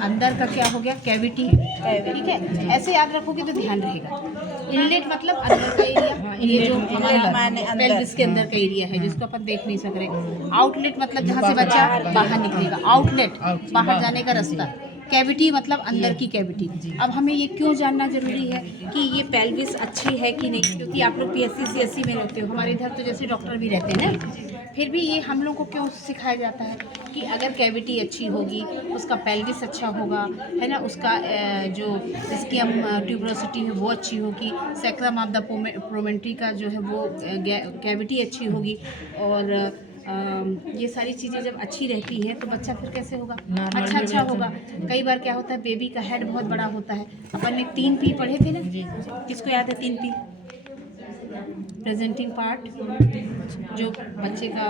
अंदर का क्या हो गया, कैविटी, ठीक है। ऐसे याद रखोगे तो ध्यान रहेगा। इनलेट मतलब अंदर का एरिया, ये जो हमारा पेल्विस के अंदर का एरिया है जिसको अपन देख नहीं सक रहे। आउटलेट मतलब जहाँ से बच्चा बाहर निकलेगा, आउटलेट बाहर जाने का रास्ता। कैविटी मतलब अंदर की कैविटी। अब हमें ये क्यों जानना जरूरी है कि ये पेल्विस अच्छी है कि नहीं, क्योंकि आप लोग PSC CSC में रहते हो, हमारे इधर तो जैसे डॉक्टर भी रहते हैं ना, फिर भी ये हम लोग को क्यों सिखाया जाता है कि अगर कैविटी अच्छी होगी, उसका पेल्विस अच्छा होगा, है ना, उसका जो स्कियम ट्यूबरोसिटी है वो अच्छी होगी, सैक्रम ऑफ द प्रोमेंट्री का जो है वो कैविटी अच्छी होगी, और ये सारी चीज़ें जब अच्छी रहती है तो बच्चा फिर कैसे होगा, अच्छा होगा। कई बार क्या होता है, बेबी का हेड बहुत बड़ा होता है। अपन ने 3 P पढ़े थे ना, किसको याद है 3 P? प्रेजेंटिंग पार्ट, जो बच्चे का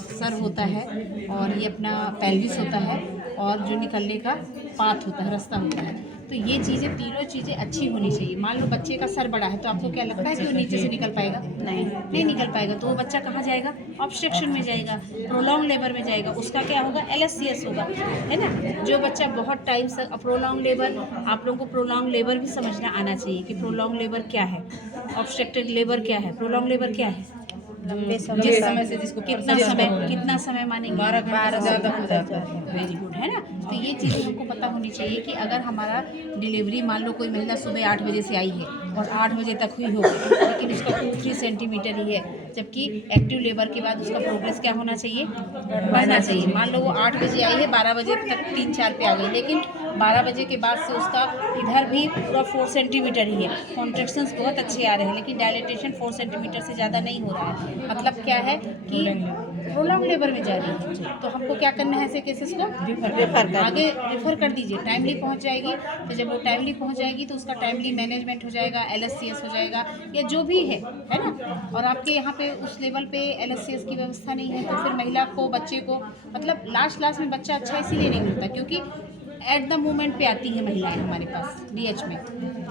सर होता है, और ये अपना पेल्विस होता है, और जो निकलने का पाथ होता है, रास्ता होता है। तो ये चीज़ें, तीनों चीज़ें अच्छी होनी चाहिए। मान लो बच्चे का सर बड़ा है तो आपको क्या लगता है कि वो नीचे से निकल पाएगा? नहीं निकल पाएगा। तो वो बच्चा कहाँ जाएगा? ऑब्स्ट्रक्शन में जाएगा, प्रोलॉन्ग लेबर में जाएगा। उसका क्या होगा? LSCS होगा, है ना। जो बच्चा बहुत टाइम से प्रोलॉन्ग लेबर, आप लोगों को प्रोलॉन्ग लेबर भी समझना आना चाहिए कि प्रोलॉन्ग लेबर क्या है, ऑब्स्ट्रक्टेड लेबर क्या है, प्रोलॉन्ग लेबर क्या है। जिस समय से जिसको कितना समय मानेंगे? 12 घंटे ज़्यादा हो जाता है। वेरी गुड, है ना। तो ये चीज़ें हमको पता होनी चाहिए कि अगर हमारा डिलीवरी, मान लो कोई महिला सुबह 8 बजे से आई है और 8 बजे तक हुई होगी, लेकिन उसका 2-3 सेंटीमीटर ही है, जबकि एक्टिव लेबर के बाद उसका प्रोग्रेस क्या होना चाहिए? बढ़ना चाहिए। मान लो वो 8 बजे आई है, 12 बजे तक 3-4 पे आ गई, लेकिन 12 बजे के बाद से उसका इधर भी पूरा 4 सेंटीमीटर ही है। कॉन्ट्रैक्शंस बहुत अच्छे आ रहे हैं, लेकिन डायलेटेशन 4 सेंटीमीटर से ज़्यादा नहीं हो रहा है। मतलब क्या है कि प्रोलॉन्ग लेबर में जा रही है। तो हमको क्या करना है, ऐसे केसेस को आगे रेफर कर दीजिए, टाइमली पहुंच जाएगी। तो जब वो टाइमली पहुंच जाएगी तो उसका टाइमली मैनेजमेंट हो जाएगा, LSCS हो जाएगा, या जो भी है ना। और आपके यहाँ पे उस लेवल पे LSCS की व्यवस्था नहीं है, तो फिर महिला को, बच्चे को, मतलब लास्ट में बच्चा अच्छा इसीलिए नहीं मिलता क्योंकि एट द मोमेंट पे आती है महिलाएं हमारे पास DH में।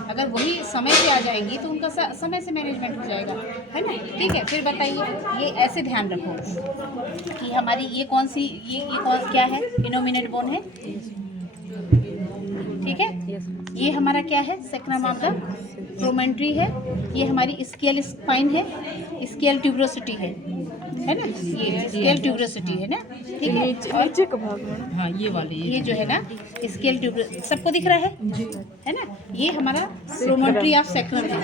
अगर वही समय पे आ जाएंगी तो उनका समय से मैनेजमेंट हो जाएगा, है ना। ठीक है, फिर बताइए, ये ऐसे ध्यान रखो कि हमारी ये कौन सी, ये कौन क्या है, इनोमिनेट बोन है, ठीक है। ये हमारा क्या है, सैक्रम ऑफ द प्रोमेंट्री है। ये हमारी स्केल स्पाइन है, स्केल ट्यूबरोसिटी है ना, ये स्केल ट्यूबरोसिटी है ना, ठीक है। और नीचे का भाग में, हाँ, ये वाली, ये जो है ना स्केल ट्यूब, सबको दिख रहा है ना। ये हमारा प्रोमेंट्री ऑफ सैक्रम है।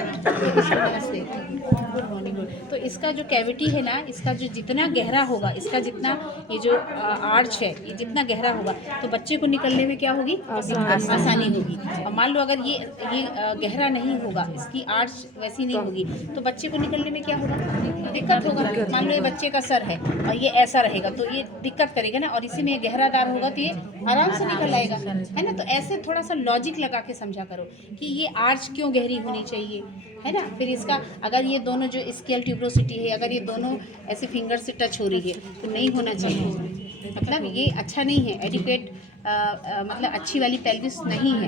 तो इसका जो कैविटी है ना, इसका जो जितना गहरा होगा, इसका जितना, ये जो आर्च है, ये जितना गहरा होगा तो बच्चे को निकलने में क्या होगी, आसानी होगी। और मान लो अगर ये गहरा नहीं होगा, इसकी आर्च वैसी नहीं होगी, तो बच्चे को निकलने में क्या होगा, दिक्कत होगा। मान लो ये बच्चे का सर है और ये ऐसा रहेगा तो ये दिक्कत करेगा ना, और इसी में ये गहरादार होगा तो ये आराम से निकल आएगा, है ना। तो ऐसे थोड़ा सा लॉजिक लगा के समझा करो कि ये आर्च क्यों गहरी होनी चाहिए, है ना। फिर इसका, अगर ये दोनों जो स्केल ट्यूबरोसिटी है, अगर ये दोनों ऐसे फिंगर से टच हो रही है तो नहीं होना चाहिए, मतलब ये अच्छा नहीं है, एडिक्वेट मतलब अच्छी वाली पेल्विस नहीं है।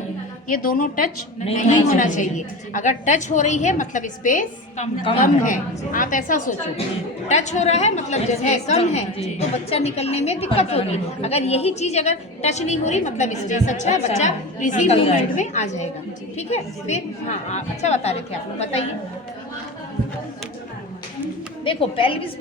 ये दोनों टच नहीं होना चाहिए। अगर टच हो रही है मतलब स्पेस कम है, आप ऐसा सोचो, टच हो रहा है मतलब जगह कम है, तो बच्चा निकलने में दिक्कत होगी। अगर यही चीज़ अगर टच नहीं हो रही मतलब स्पेस अच्छा है, बच्चा इसी मूवमेंट में आ जाएगा, ठीक है। फिर हाँ, अच्छा बता रहे थे आप लोग, बताइए। देखो पेल्विस